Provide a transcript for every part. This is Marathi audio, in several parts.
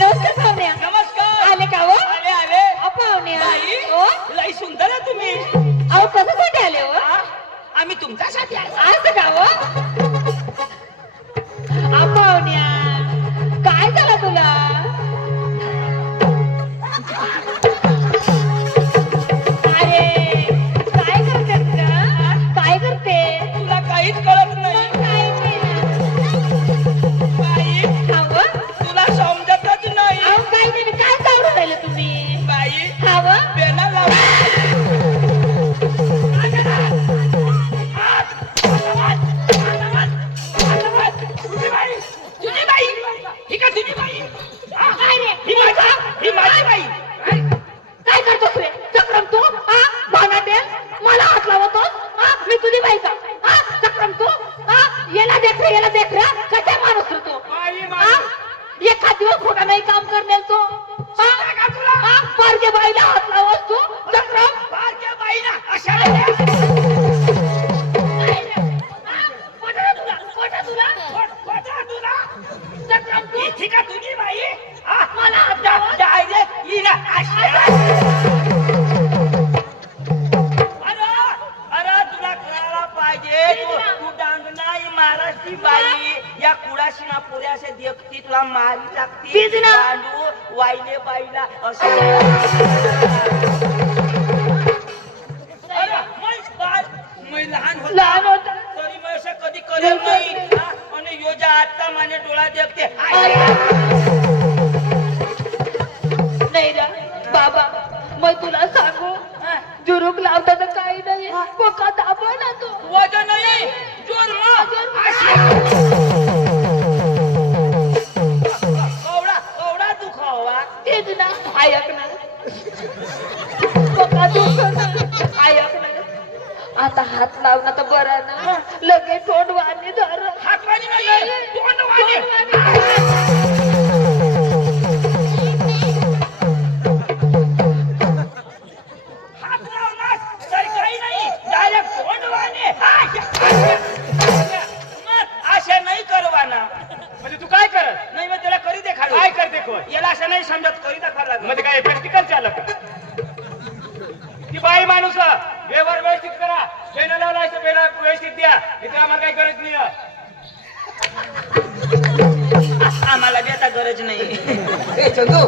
नमस्कार पाहुण्या. नमस्कार. आले का हो? आले आले. पाहुण्या बाई, हो? लई सुंदर आहे तुम्ही. अहो कशासाठी आले हो? हा? आम्ही तुमच्यासाठी आलो. असं का हो? पाहुण्या काय झालं तुला? अरे काय करतेस का? काय करते? तुला काहीच कळत नाही. काय बाई, खावं? तुला समजतच नाही. अहो काय नाही काय चावडून राहिले तुम्ही? बाई, खावं? पेना लाव. तुझी बाई, तुझी बाई. ही का तुझी बाई? हा? काय रे? ही माझी बाई. काय करतोस रे चक्रम तू? हा भाना दे मला हात लावतोस? हा मी तुझी बाई का? हा चक्रम तू? हा याला देख रे कसा माणूस रे तू? बाई, हा एखाद दिवस खोटा नाही काम करण्याल तू काय का तुला? हा पोरग्या बाईला हात लावस तू चक्रम? बारक्या बाईला अशा खोटा तुला चक्रम तू? ही का तुझी बाई? हा? मला हात लावस? डायरेक्ट हिला अशा. अरे तुला कळायला पाहिजे. तू डांगना ही महाराष्ट्री बाई. या कुडाशी ना पुऱ्या असे देखती तुला मारी टाकती. तीच ना. दांडू वाईले बाईला असं. अरे मै लहान होता लहान होता तरी मी असं कधी करेल नाही. हा? आणि योजा आजचा माने डोळा देखते. नाही ना बाबा मग तुला सांगू जुरूक लावता तर काही नाही पोका दाबा ना तू वजन नाही जोर कवडा दुखावा. तेच ना ऐक ना पोका दुखत ऐक ना आता हात लावणं तर बरं ना लगेच तोंड वाणी धर हात पाणी नाही तोंड वाणी. हात लावलास तर काही नाही डायरेक्ट तोंड वाणी. अशा नाही करवाना. म्हणजे तू काय करत नाही मग त्याला करी दे खाली. काय करते कोण याला असं नाही समजत करी दाखवा लागत. म्हणजे काय प्रॅक्टिकल चालक ती बाई माणूस व्यवहार व्यवस्थित करा. बेना लावलायचं बेना व्यवस्थित द्या. इथे आम्हाला काही गरज नाही. आम्हाला बी आता गरज नाही. ए चंदू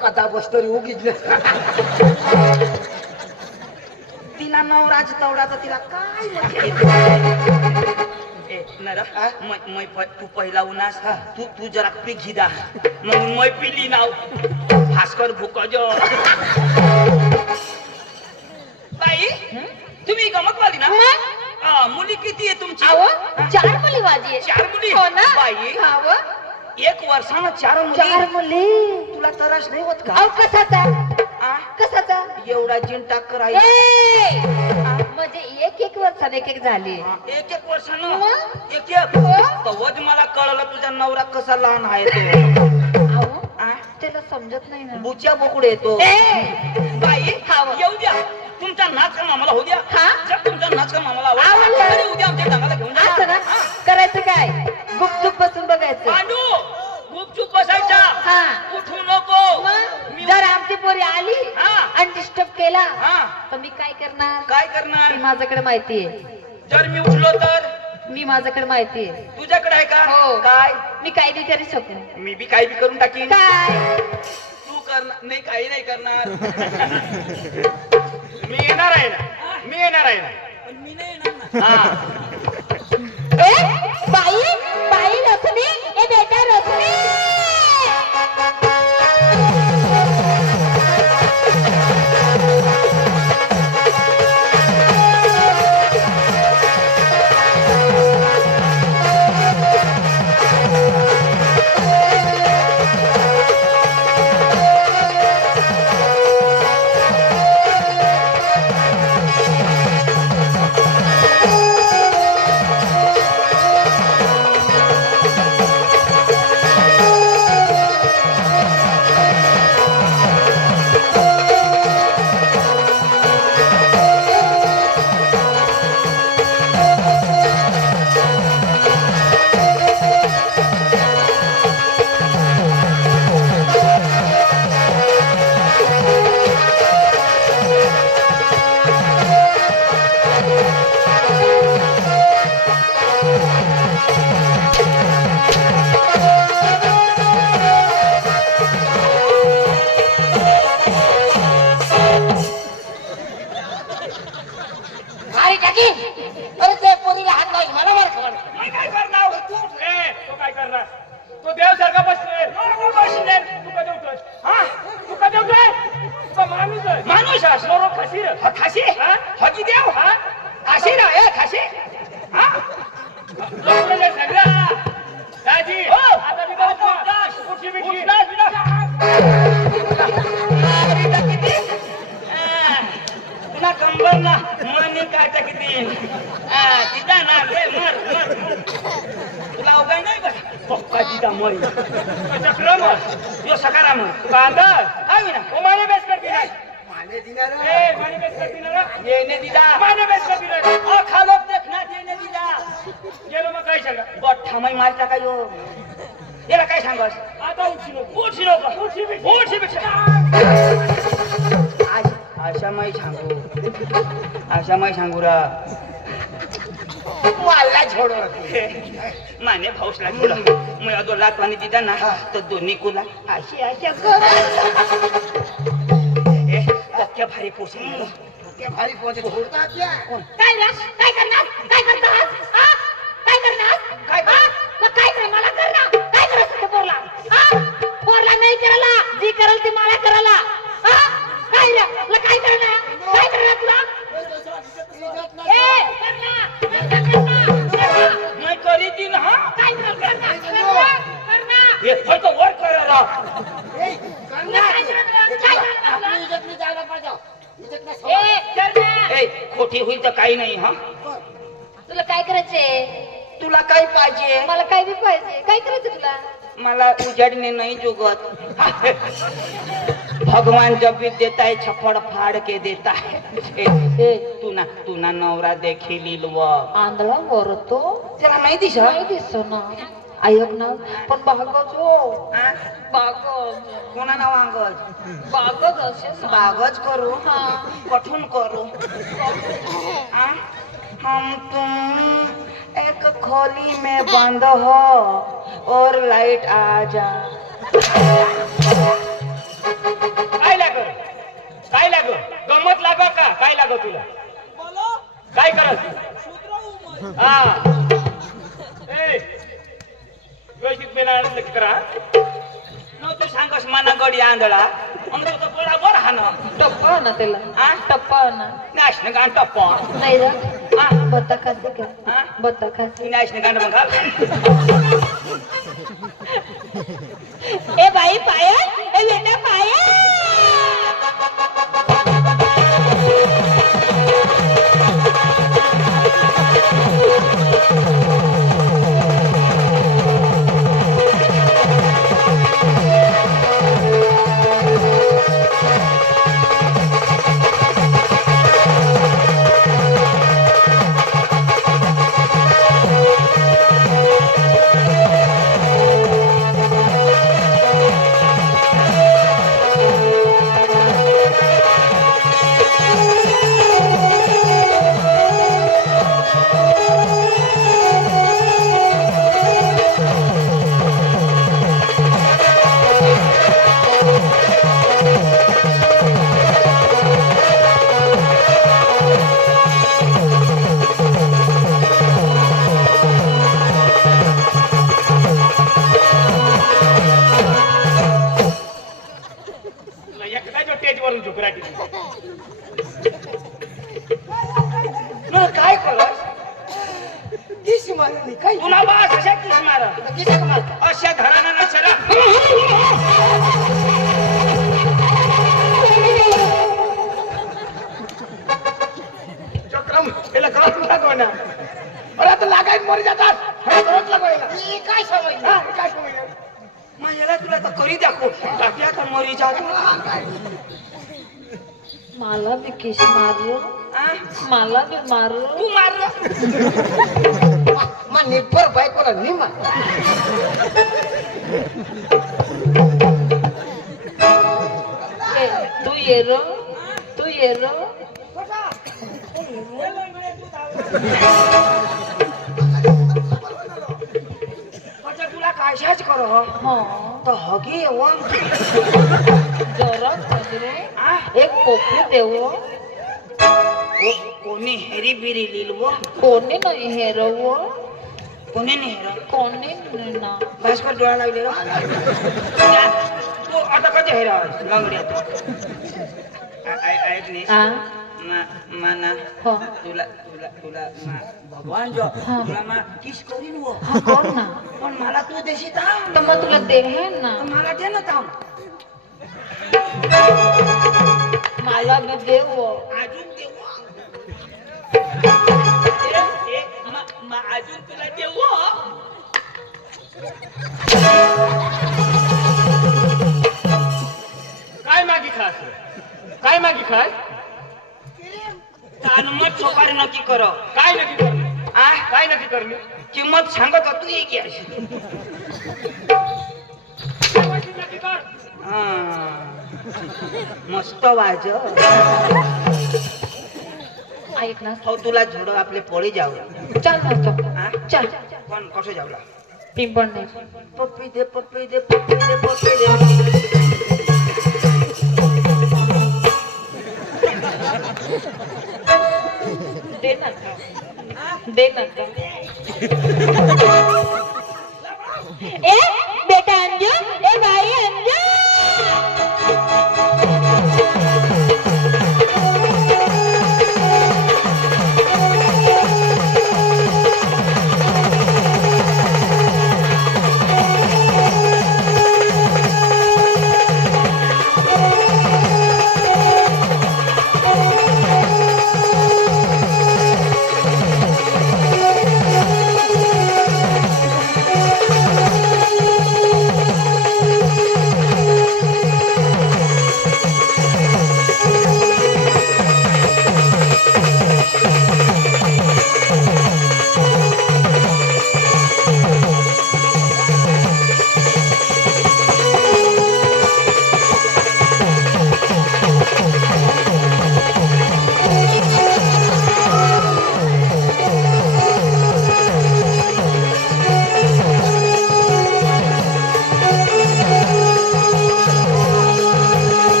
कथा बसतरी उगीच तिला नवराज तवडा तर तिला काय तू पहिला उन्हास तू जरा पी घिदा मग मै पिली नाव भास्कर भुकज. बाई तुम्ही गमत वाली ना? मुली किती आहे तुमची? अहो 4 मुली माझी 4 मुली? हो ना बाई अहो 1 वर्षानं 4 मुली. 4 मुली तुला तरच नाही होत का? अहो कसाचा आ? कसाचा एवढा जिंटा करायला ए म्हणजे एक वर्षाने एक झाली 1 वर्षानं मग? 1 हो? तवच मला कळलं तुझा नवरा कसा लहान आहे तो. अहो आ? त्याला समजत नाही ना बुच्या बोकडे येतो. ए बाई खावं. येऊ द्या तुमचा नाच का मामाला होऊ द्या. हा? जर तुमचा नाच का मामाला आवडलं. आवडला तरी उद्या आमच्या डांगाला घेऊन जा. असं ना करायचं काय गुपचूप बसून बघायचं पांडू गुपचूप बसायचा. हा. उठू नको. मग मी जर आमची पोरी आली हा. आणि डिस्टर्ब केला हा तर मी काय करणार काय मी करणार? माझ्याकडे माहितीये जर मी उठलो तर मी माझ्याकडे माहितीये तुझ्याकडे आहे का? हो. काय? मी काय नाही करू शकू मी बी काही बी करून टाकीन. काय तू करणार नाही काही नाही करणार. मी येणार आहे ना. मी येणार आहे ना. पण मी नाही येणार ना. हा ए बाई बाई रसनी ए बेटा रसनी सकाळच्या किती तिचा ना रे मर तुला अवघड नाही का पप्पा तिचा मर चक्रम यो सकाराम कांदा आवी ना ओ माने बेस करती नाही माने दिना रे. ए माने बेस करती ना रे येणे दिदा माने बेस करती नाही ओ खालो देखना येणे दिदा गेलो मग काय सांगा गोठा मै मारता का यो याला काय सांगस आता उठशी नको उठशी नको उठशी पेक्षा आशा मै सांगू रा मला छोडो. माने भाऊसला थोडा मी अदो लातवानी दिदा ना तर दोन्ही कुला अशी अशा क्या भारी पोचली ते भारी पोहोचे छोडतात क्या? काय रस काय करणार काय करणार हा काय करणार काय कर- हा? मग काय कर मला कर ना काय करायचं ते पोरला हा पोरला नाही करायला जी करल ती मला करायला हा काय रे तुला काय करणार काय करणार तुला इज्जत ए नसतो. करना मैं करी ती ना काय करणार हे फक्त वर करायला ए, करणार. आपली इज्जत नाही जायला पाहिजे. इज्जत नाही सोडा. ए करणार ए खोटी होईल तर काही नाही हा तुला काय करायचंय तुला काय पाहिजे मला काय बी पाहिजे काय करायचं तुला मला उजड़ने नहीं जुगत भगवान जब भी देता है छप्पड़ फाड़ के देता है तू ना नवरा देखी लीलवा आंधळा वरतो त्याला नाही दिसत नाही दिसतो ना ऐक ना पण बागच हो हा? बागच कोणा नाव अंगज बागच असे सांग. बागच करू हा. कठून करू हा? हम तुम एक खोली में बंद हो और लाइट आ जा काय लाग गमत लाग का काय लाग तुला काय करत हा ए व्यवस्थित बेला लक्ष करा न तू सांगस माना गडी आंधळा मग तो बरोबर हा ना टप्पा ना त्याला हा? टप्पा ना नॅशनल गाण टप्पा नाही रे हा? बत्ता खाते का हा? बत्ता खाते तू नॅशनल गाण मग घाल ए बाई पायल ए बेटा पायल एकदाच्या टेजवरून झुकरा टिकली न काय करस किस मारली काय? तुला बास अशा किस मारा किसा का मारता? अशा घराना चला चक्रम याला कळत लागो ना अरे आता लागायत मरी जातात कळत लागोयला ही काय समजलं? हा काय समजलं मग याला तुला तर करी दाखव टाक्या तर मरी जातो मला बी किस मारलो मला बी मारलो तू मारलं मा निब्बर बायकोला निमा. ए, तू ये रो तू ये रो अच्छा तुला कायशाच करो हो तर हगी येऊ जरा सजरे आ? एक पोपली देवो कोणी हेरी बिरी लिलवो कोणी नाही हेरवो कोणी नाही हेर कोणी नाही ना भास्कर डोळा लागले रो तू आता कधी हेर लंगडी ऐक नाही आ माना हो तुला तुला तुला भगवान जो हा. तुला मा किस करीन वो हा कोण ना पण मला तू देशी थांब तर मग तुला दे हे ना मला दे ना थांब मला बी देव अजून देऊ मग अजून तुला देऊ हो. काय मागी खास काय मागी खास तानमत सोपारी नक्की करो. काय नक्की करणे आ काय नक्की करणे किंमत सांगत होतो एक याची. नक्की कर मस्त वाज ऐक ना हो तुला झोड आपले पोळी जाऊ. चल ना हा? चल कोण कसं जाऊला पिंपळ नाही पप्पी दे पप्पी दे पप्पी दे पप्पी दे. दे ना दे ना ए बेटा अंजू ए भाई अंजू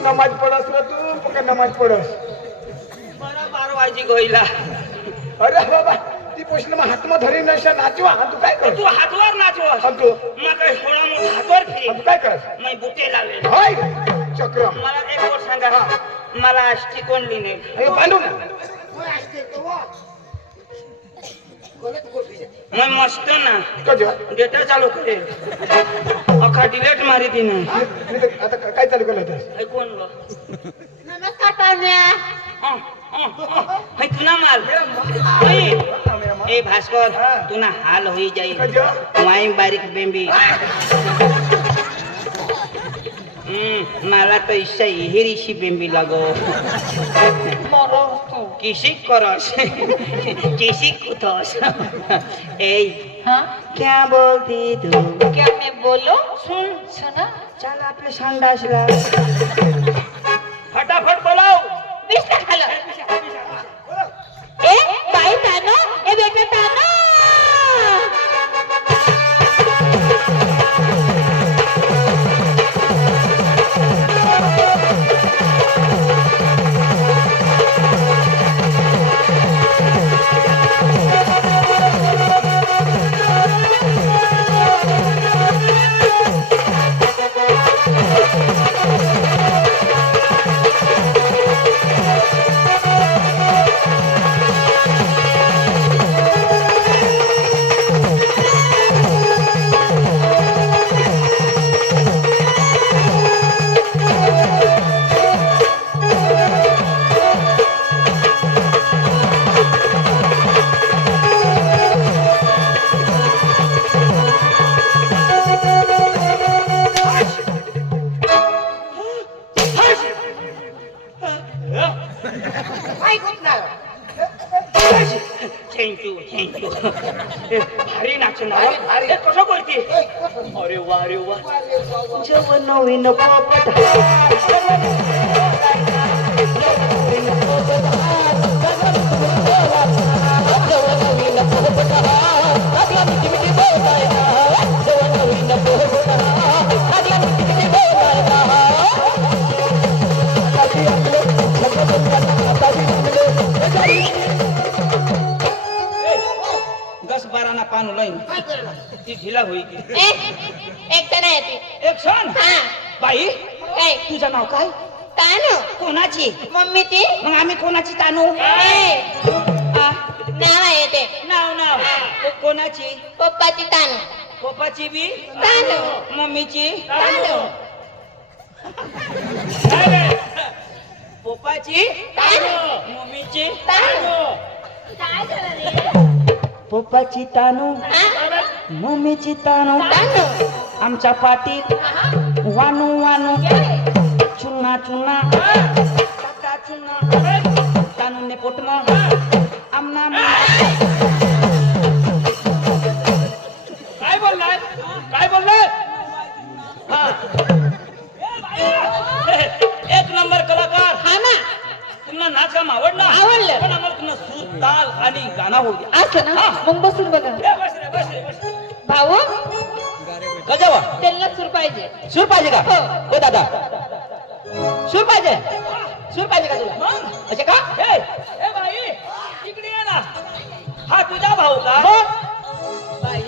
नमाज पडस ना तू पक्का नमाज पडस. मला 12 वाजी गोईला. अरे बाबा ती प्रश्न मग हातमा धरी नशा नाचवा हा तू काय कर तू हातवर नाचव. तू मग काय थोडा मोठा हातवर फिरे. तू काय कर मग बुटे लावले. हाय चक्रम मला एक गोष्ट सांगा. मला आष्टी कोण लिहिणे. अरे बांधू ना कोण असते तो वा? कोणाच गोष्टी आहे? मग मस्त ना कजो डेटा चालू करेल. अख्खा डिलेट मारी ती ना. आता काय चालू केलं तर ऐकून लो. नमस्कार पाहुण्या तुना माल ए भास्कर तुना हाल होई जाईल. वाईन बारीक बेंबी. मला तर इच्छा हिरीशी बेंबी लागो. किसी करस किसी कुतस. ए हाँ क्या बोलती तू. क्या मैं बोलो सुन सुना चल आपले संडासला. फटाफट बोलाव बिस्तर खालं ए बाई तानो ए बेटा तानो थँक्यू थँक्यू. भारी नाचणार. भारी, भारी. ए, कसं करते. ए, कोण? अरे वा अरे वा. वाले, वा, वा. जेवण नवीन पोपट. दस बारा ना पान लईन काय करणार? ती ढिला होईल एकटा नाही येते एक क्षण हा बाई काय तुझं नाव काय तानू कोणाची मम्मी ती मग आम्ही कोणाची तानू ए, आ, नाव आहे ते नाव नाव कोणाची पप्पाची तानू पप्पाची बी तानू मम्मीची तानू काय रे? पप्पाची तानू मम्मीची तानू काय झालं रे पप्पाची तानू हा? मम्मीची तानू तानू आमच्या पाटीत आहा. वानू वानू काय? चुना चुना टाका चुना तानूने पोटणं आमना काय बोललाय काय बोललाय हा. एक नंबर कलाकार हा ना तुम्हाला नाच काम आवडला आवडलं. पण आम्हाला तुला सूर ताल आणि गाणं होऊ द्या असं ना मग बसून बघा बस रे बस रे बस रे. भाऊ गजावा त्यांना सूर पाहिजे सूर पाहिजे का हो. हो दादा सूर पाहिजे सूर पाहिजे का तुला असे का ए बाई इकडे ये ना हा तुझा भाऊ का बाई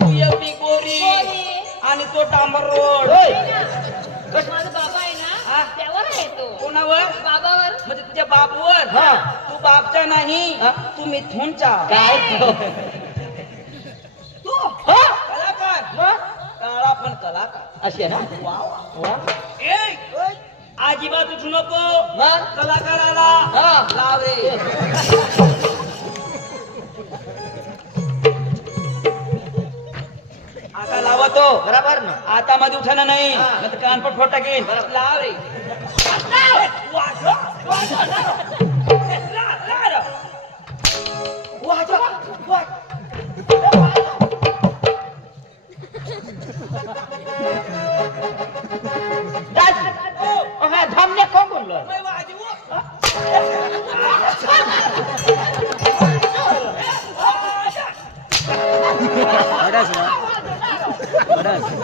तू एवढी गोरी आणि तो डांबर रोड माझा बाबा आहे हा? ना त्यावर आहे तो कोणावर बाबावर म्हणजे तुझ्या बापवर तू बापचा नाही तू मिथूनचा काय तू कलाकार काळा पण कलाकार अशी आहे ना वा वा ए अजिबात उठू नको कलाकाराला लाव रे आता लावतो बरोबर ना आता मध्ये उठाना नाही नाही तर कानपट फोड टाकेन लाव रे वाजव, वाजव, लाव. लाव, लाव. वाजव, वाजव. थांबणे कोण बोललो मैं वाजवू.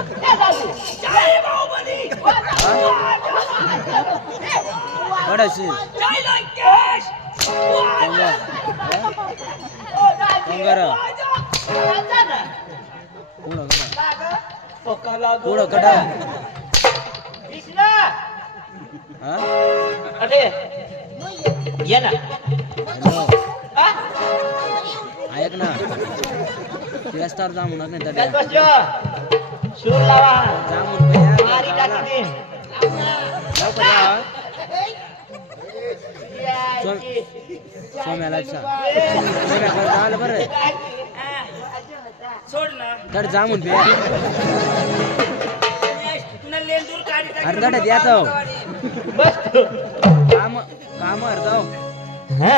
जय बाहुबली. जय लंकेश. अरे ये ना ऐक ना रस्त्यावर जा म्हणत नाही चल तर बसलो शूर लावा जा म्हणून मारी टाकी दे सोम्याला सोम्याकडे जायला बरं सोड ना तर जा म्हणून तुला लेंदूर काढी टाकी. अर्धडत याचं बस तू. काम काम अर्धव हा